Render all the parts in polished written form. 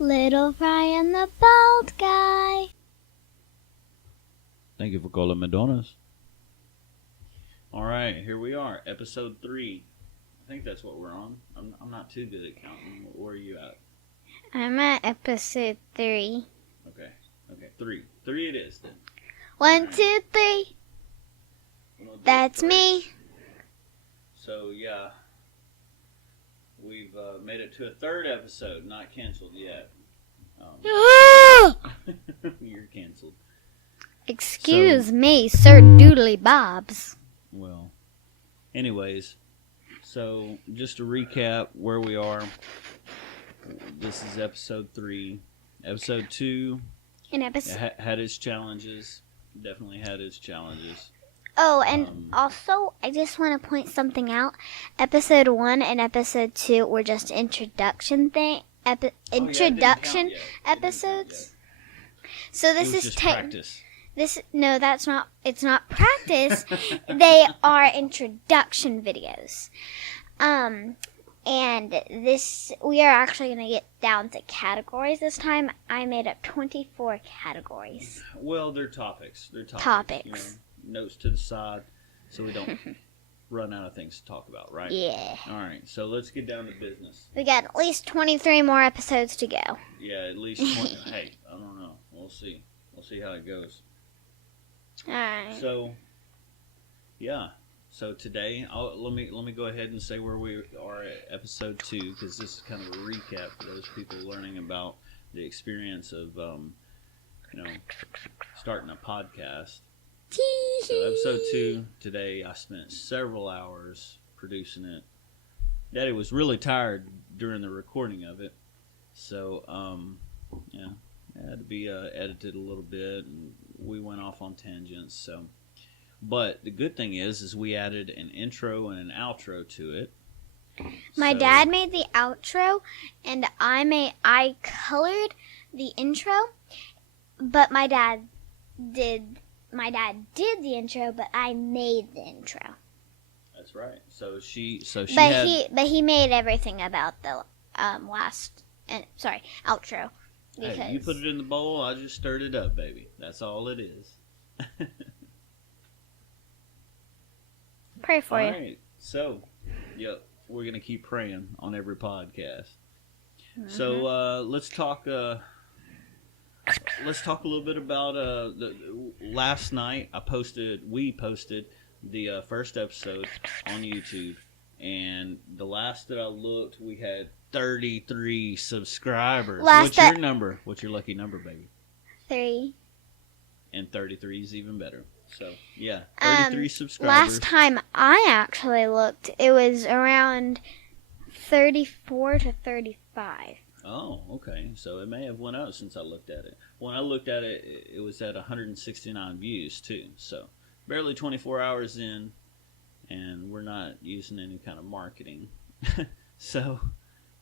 Little Fry and the Bald Guy. Thank you for calling Madonna's. All right, here we are, episode 3. I think that's what we're on. I'm not too good at counting. Where are you at? I'm at episode 3. Okay, 3. 3 it is then. 1, 2, 3. That's me. So yeah, we've made it to a 3rd episode, not canceled yet. You're canceled. Excuse me, Sir Doodly Bobs. Well, anyways, so just to recap where we are, this is episode 3. Episode 2 had its challenges. Definitely had its challenges. Oh, and also, I just want to point something out. Episode 1 and episode 2 were just introduction episodes. So this is practice. No, that's not. It's not practice. They are introduction videos. And this, we are actually going to get down to categories this time. I made up 24 categories. Well, they're topics. You know, notes to the side, so we don't run out of things to talk about, right? Yeah. All right, so let's get down to business. We got at least 23 more episodes to go. Yeah, at least 20. Hey, I don't know. We'll see. We'll see how it goes. All right. So, yeah. So today, let me go ahead and say where we are at episode 2, because this is kind of a recap for those people learning about the experience of, starting a podcast. So episode 2 today, I spent several hours producing it. Daddy was really tired during the recording of it, so yeah, it had to be edited a little bit, and we went off on tangents. So, but the good thing is we added an intro and an outro to it. My dad made the outro, and I colored the intro, but my dad did the intro, but I made the intro. That's right. So he made everything about the outro. Because hey, you put it in the bowl, I just stirred it up, baby. That's all it is. Pray for you. All right. So, yep, we're going to keep praying on every podcast. Mm-hmm. So, let's talk a little bit about last night. We posted the first episode on YouTube, and the last that I looked, we had 33 subscribers. What's your number? What's your lucky number, baby? 3. And 33 is even better. So, yeah, 33 subscribers. Last time I actually looked, it was around 34 to 35. Oh, okay. So it may have went up since I looked at it. When I looked at it, it was at 169 views, too. So, barely 24 hours in, and we're not using any kind of marketing. So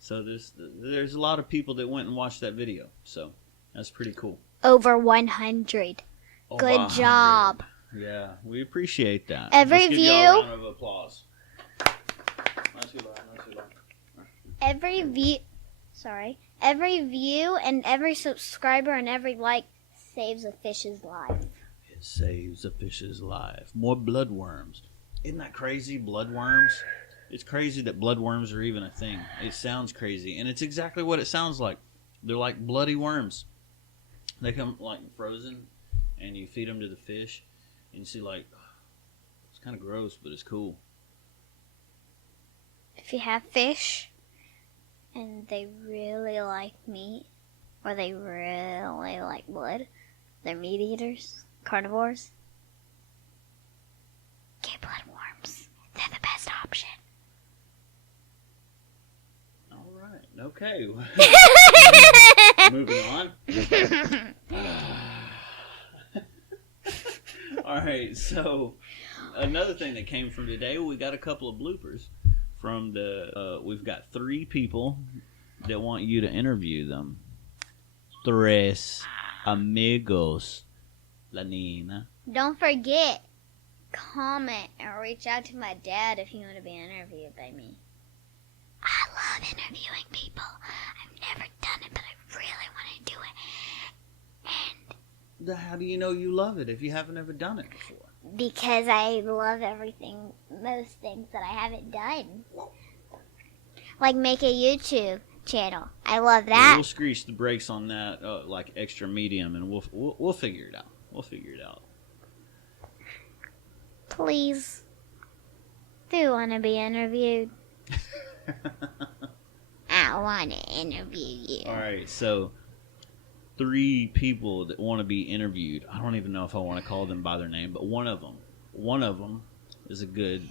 there's a lot of people that went and watched that video. So, that's pretty cool. Over 100. Good job. Yeah, we appreciate that. Every Let's view. Give y'all a round of applause. Not too loud. Every view and every subscriber and every like saves a fish's life. It saves a fish's life. More bloodworms. Isn't that crazy? Bloodworms? It's crazy that bloodworms are even a thing. It sounds crazy, and it's exactly what it sounds like. They're like bloody worms. They come like frozen, and you feed them to the fish, and you see like, it's kind of gross, but it's cool. If you have fish and they really like meat, or they really like blood, they're meat eaters, carnivores, get bloodworms. They're the best option. All right. Okay. Moving on. All right. So another thing that came from today, we got a couple of bloopers from we've got 3 people that want you to interview them. 3 amigos, la nina. Don't forget, comment or reach out to my dad if you want to be interviewed by me. I love interviewing people. I've never done it, but I really How do you know you love it if you haven't ever done it before? Because I love most things that I haven't done. Like make a YouTube channel. I love that. We'll screech the brakes on that, like extra medium, and we'll figure it out. We'll figure it out. Please. Do want to be interviewed? I want to interview you. All right, so 3 people that want to be interviewed. I don't even know if I want to call them by their name, but one of them is a good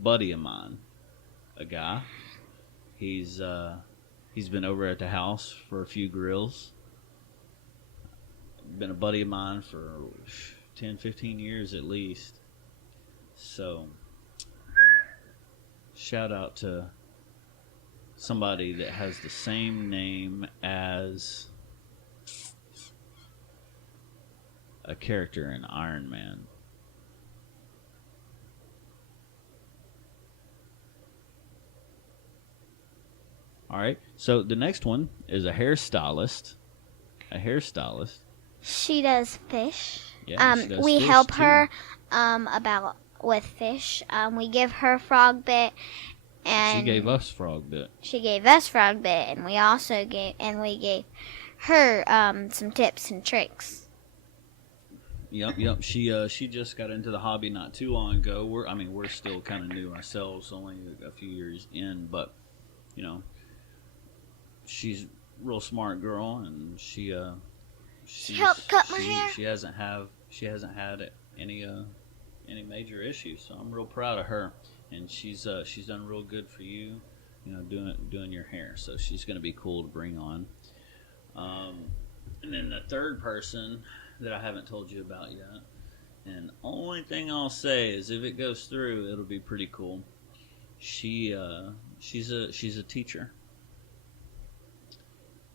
buddy of mine, a guy. He's been over at the house for a few grills. Been a buddy of mine for 10, 15 years at least. So, shout out to somebody that has the same name as a character in Iron Man. All right. So the next one is a hairstylist. She does fish. Yeah, she does we fish help too. her with fish. We give her frog bit, and She gave us frog bit. and we also gave her some tips and tricks. Yep. She just got into the hobby not too long ago. We're still kind of new ourselves, only a few years in, but you know, she's a real smart girl, and she helped cut my hair. She hasn't had any major issues, so I'm real proud of her. And she's done real good for you, doing your hair. So she's going to be cool to bring on. And then the third person that I haven't told you about yet, and only thing I'll say is if it goes through, it'll be pretty cool. She's a teacher.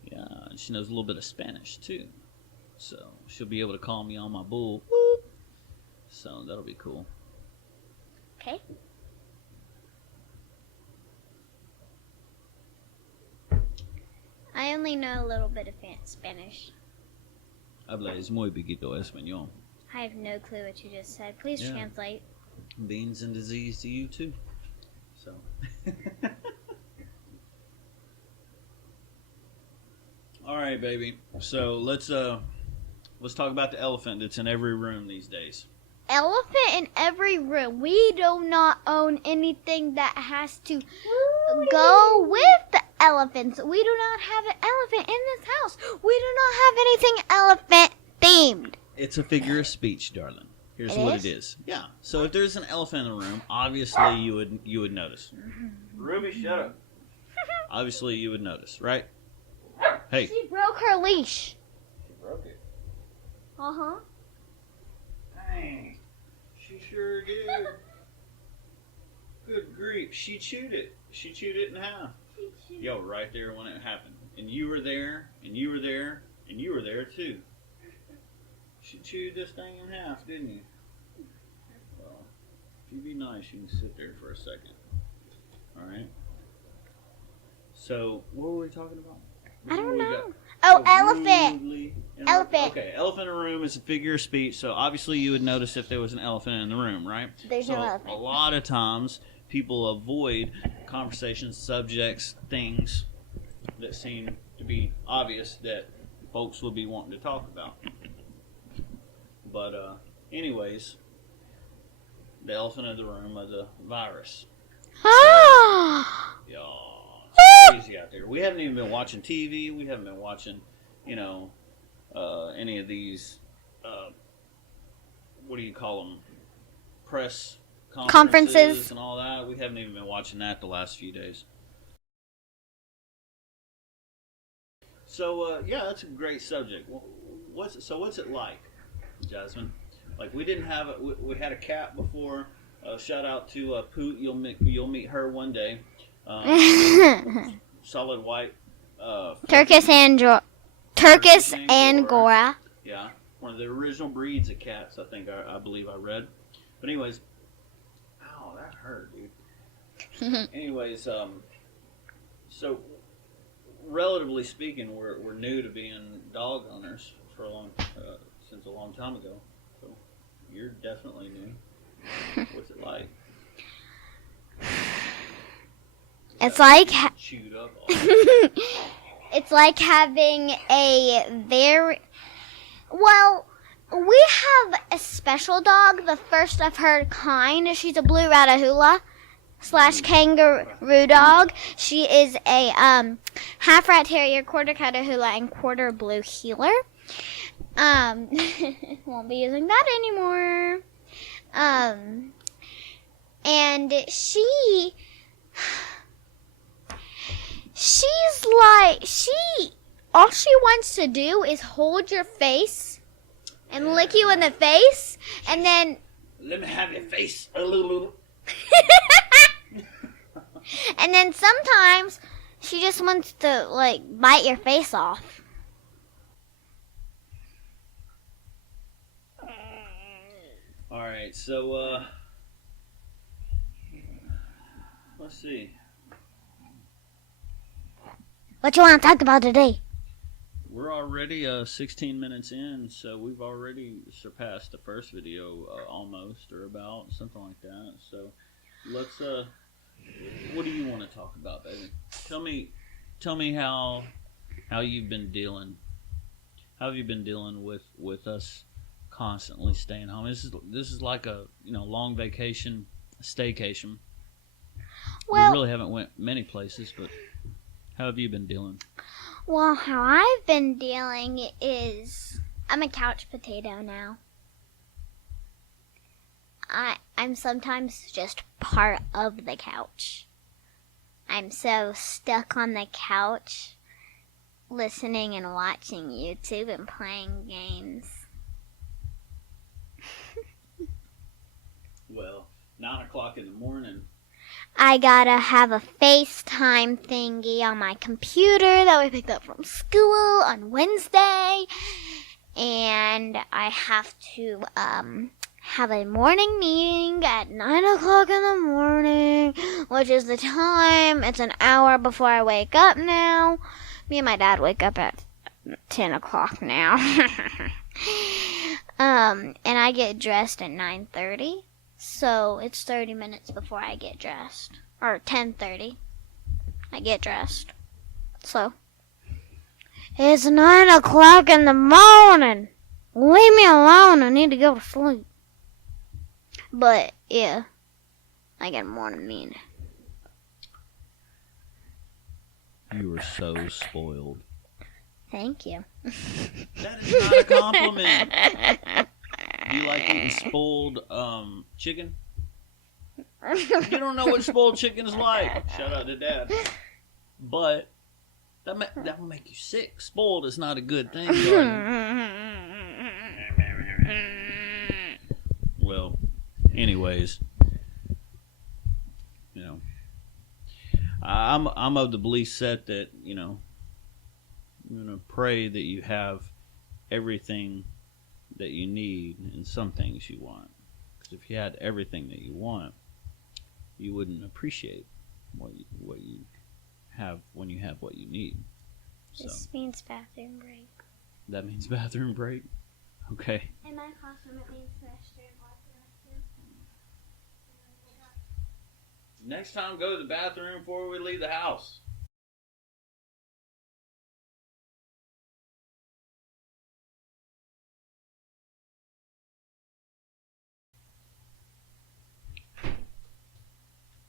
Yeah, and she knows a little bit of Spanish too, so she'll be able to call me on my bull. Whoop. So that'll be cool. Okay. I only know a little bit of Spanish. Hablas muy poquito español. I have no clue what you just said. Please translate. Beans and disease to you too. So. All right, baby. So let's talk about the elephant that's in every room these days. Elephant in every room. We do not own anything that has to go with the elephants. We do not have an elephant in this house. We do not have anything elephant themed. It's a figure of speech, darling. Here's what it is. Yeah. So if there's an elephant in the room, obviously you would notice. Ruby, shut up. Obviously you would notice, right? Hey. She broke her leash. She broke it. Uh-huh. Dang. She sure did. Good grief. She chewed it. She chewed it in half. Yo, right there when it happened. And you were there, and you were there, and you were there too. She chewed this thing in half, didn't you? Well, if you be nice, you can sit there for a second. Alright? So, what were we talking about? I don't know. Oh, elephant. Elephant. Okay, elephant in a room is a figure of speech, so obviously you would notice if there was an elephant in the room, right? There's no elephant. A lot of times, people avoid conversations, subjects, things that seem to be obvious that folks would be wanting to talk about. But, anyways, the elephant in the room is a virus. Y'all. Crazy out there. We haven't even been watching TV. We haven't been watching, any of these, what do you call them? Press conferences and all that. We haven't even been watching that the last few days. So, that's a great subject. What's it like, Jasmine? Like, we didn't have it. We had a cat before. Shout out to Poot. You'll meet her one day. Solid white. Turkish Angora. Yeah, one of the original breeds of cats. I believe I read. But anyways, ow, that hurt, dude. Anyways, so relatively speaking, we're new to being dog owners for a long. since a long time ago. So you're definitely new. What's it like? It's like chewed up. it's like having a very well. We have a special dog, the first of her kind. She's a blue Rattahula / kangaroo dog. She is a half rat terrier, quarter Catahoula, and quarter blue heeler. Won't be using that anymore. And she's like, all she wants to do is hold your face and lick you in the face, and then let me have your face. And then sometimes she just wants to like bite your face off. All right, so let's see. What you want to talk about today? We're already 16 minutes in, so we've already surpassed the first video almost, or about, something like that. So let's, what do you want to talk about, baby? Tell me how you've been dealing. How have you been dealing with us constantly staying home? This is like a long vacation, a staycation. Well, we really haven't went many places, but how have you been dealing? Well, how I've been dealing is I'm a couch potato now. I'm sometimes just part of the couch. I'm so stuck on the couch listening and watching YouTube and playing games. Well, 9 o'clock in the morning. I gotta have a FaceTime thingy on my computer that we picked up from school on Wednesday. And I have to have a morning meeting at 9 o'clock in the morning, which is the time. It's an hour before I wake up now. Me and my dad wake up at 10 o'clock now. And I get dressed at 9:30. So it's 30 minutes before I get dressed. Or 10:30. I get dressed. So it's 9 o'clock in the morning. Leave me alone. I need to go to sleep. But yeah, I get a morning meeting. You were so spoiled. Thank you. That is not a compliment. Do you like eating spoiled chicken? You don't know what spoiled chicken is like. Shout out to Dad. But that will make you sick. Spoiled is not a good thing. Well, anyways, I'm of the belief set that I'm gonna pray that you have everything that you need and some things you want. Because if you had everything that you want, you wouldn't appreciate what you have when you have what you need. This means bathroom break. That means bathroom break? Okay. In my classroom, it means restroom. Next time, go to the bathroom before we leave the house.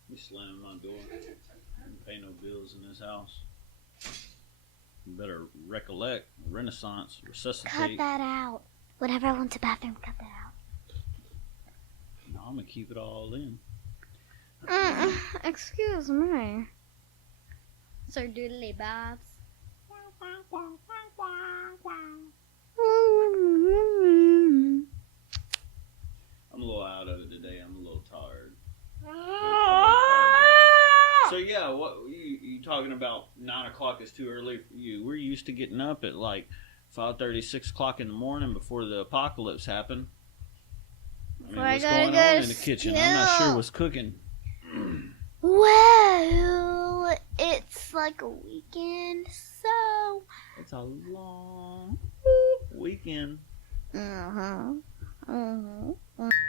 You slam my door. I don't pay no bills in this house. You better recollect, Renaissance, resuscitate. Cut that out. Whenever I went to the bathroom, cut that out. No, I'm going to keep it all in. Excuse me. Sir Doodly Babs. I'm a little out of it today. I'm a little tired. So yeah, what you talking about? 9 o'clock is too early for you. We're used to getting up at like 5:30, 6 o'clock in the morning before the apocalypse happened. I mean, what's going on in the kitchen? I'm not sure what's cooking. Well, it's like a weekend, so It's a long weekend. Mm-hmm. Mm-hmm.